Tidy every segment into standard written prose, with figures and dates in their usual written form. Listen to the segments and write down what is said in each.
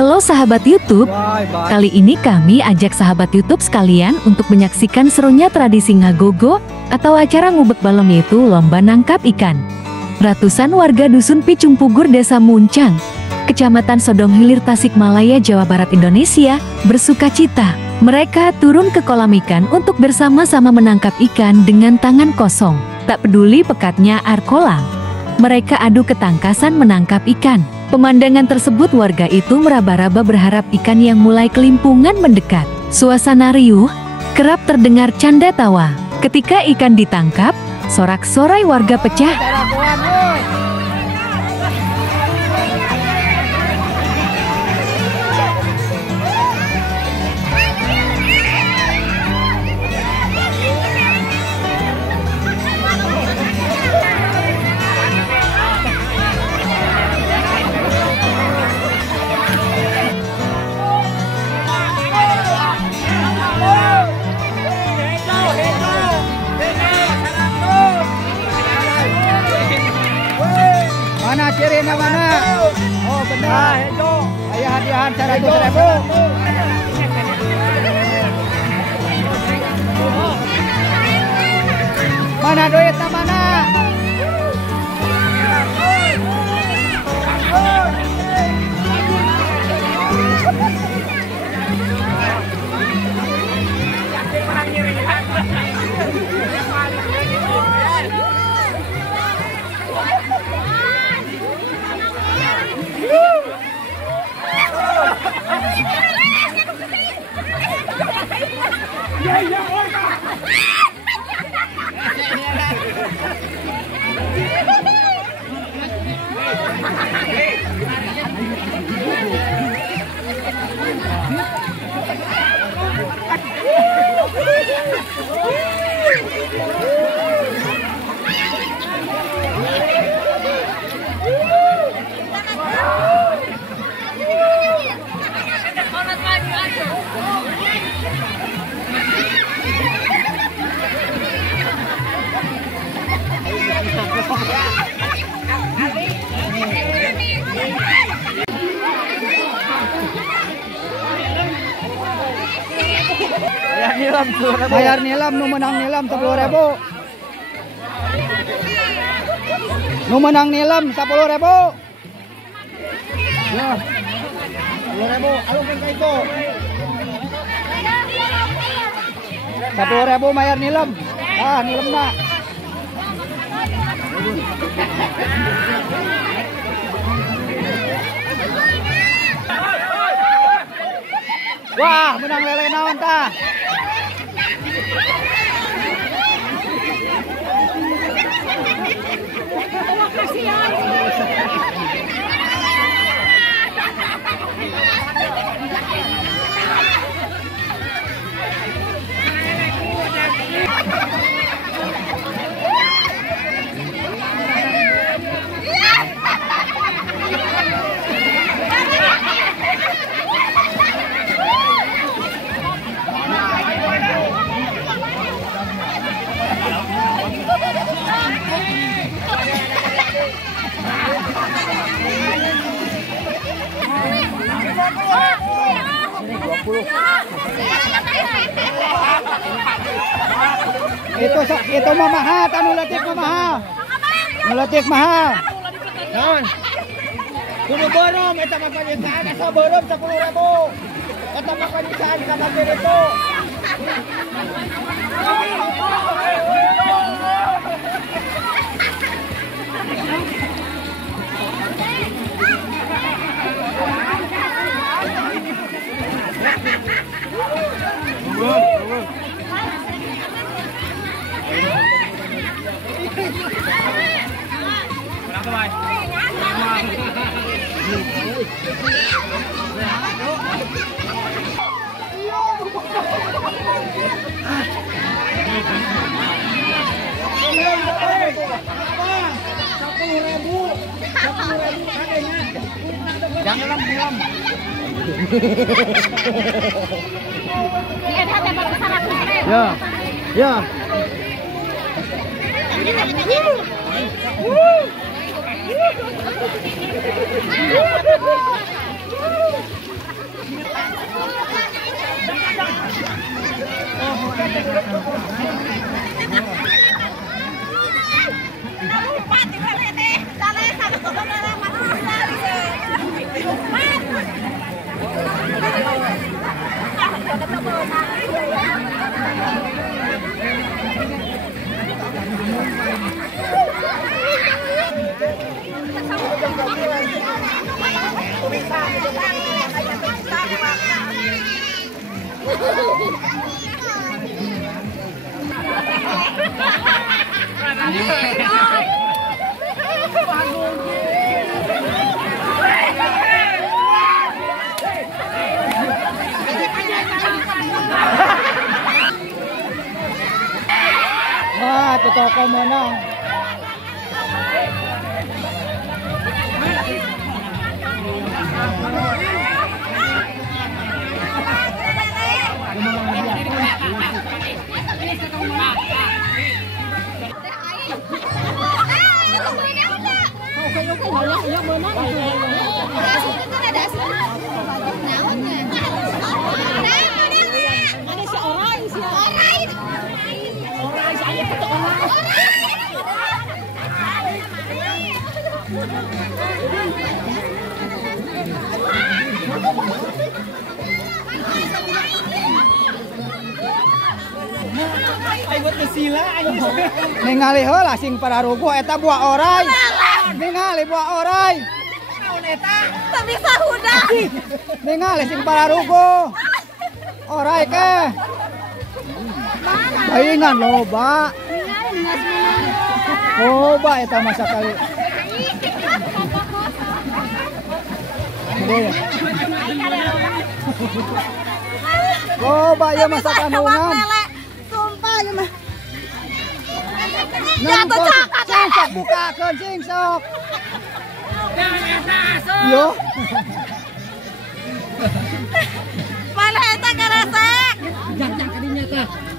Halo sahabat YouTube, kali ini kami ajak sahabat YouTube sekalian untuk menyaksikan serunya tradisi Ngagogo atau acara ngubek balem, yaitu lomba nangkap ikan. Ratusan warga Dusun Picung Pugur, Desa Muncang, Kecamatan Sodong Hilir, Tasikmalaya, Jawa Barat, Indonesia, bersuka cita. Mereka turun ke kolam ikan untuk bersama-sama menangkap ikan dengan tangan kosong. Tak peduli pekatnya air kolam, mereka adu ketangkasan menangkap ikan. Pemandangan tersebut warga itu meraba-raba berharap ikan yang mulai kelimpungan mendekat. Suasana riuh, kerap terdengar canda tawa. Ketika ikan ditangkap, sorak-sorai warga pecah. Mana cirinya mana? Oh benar. Ayo hadiahan 100.000. Mana duitnya mana? Bayar nilam, nu menang nilam 10.000. Nu menang nilam 10.000. Ya. 10.000, alungkeun ka itu. 10.000 bayar nilam. Ah, nilamna. Wah, menang lele naon tah? Itu mah mahal, anu letik mah mahal. Letik mahal. Naon? Kudu borom eta mah panyisaan asa borom 10.000. Eta mah panyisaan kana itu. Berapa, Ya. Ya. Wah, toko menang. Ningali heula sing pararugo eta buah orai. Ningali buah orai. Naon eta? Tak bisa hudah. Ningali sing pararugo. Orai ke. Palingan loba. Loba eta masa kali. Loba ya masa kandungan. Sumpah ya mah. Jatuh cakak. Sok bukakeun sing sok. Yo. Mana eta karesek?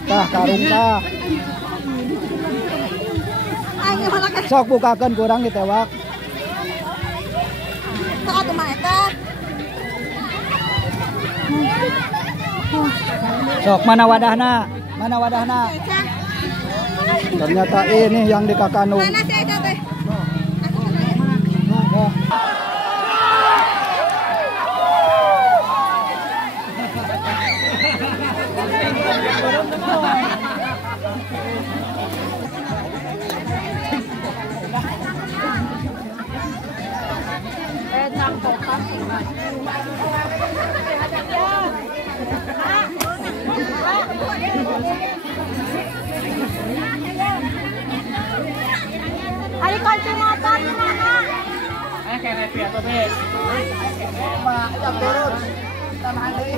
Tah karung tah. Aing mana ka? Sok bukakeun kurang ditewak. Sok atuh mah eta. Sok mana wadahna? Mana wadahna? Ternyata ini yang di Kakanu. Mana si eta teh? Ari kunci motor di mana? Kayak Nepi atau Bes? Pak, jam turun. Tambahan deui.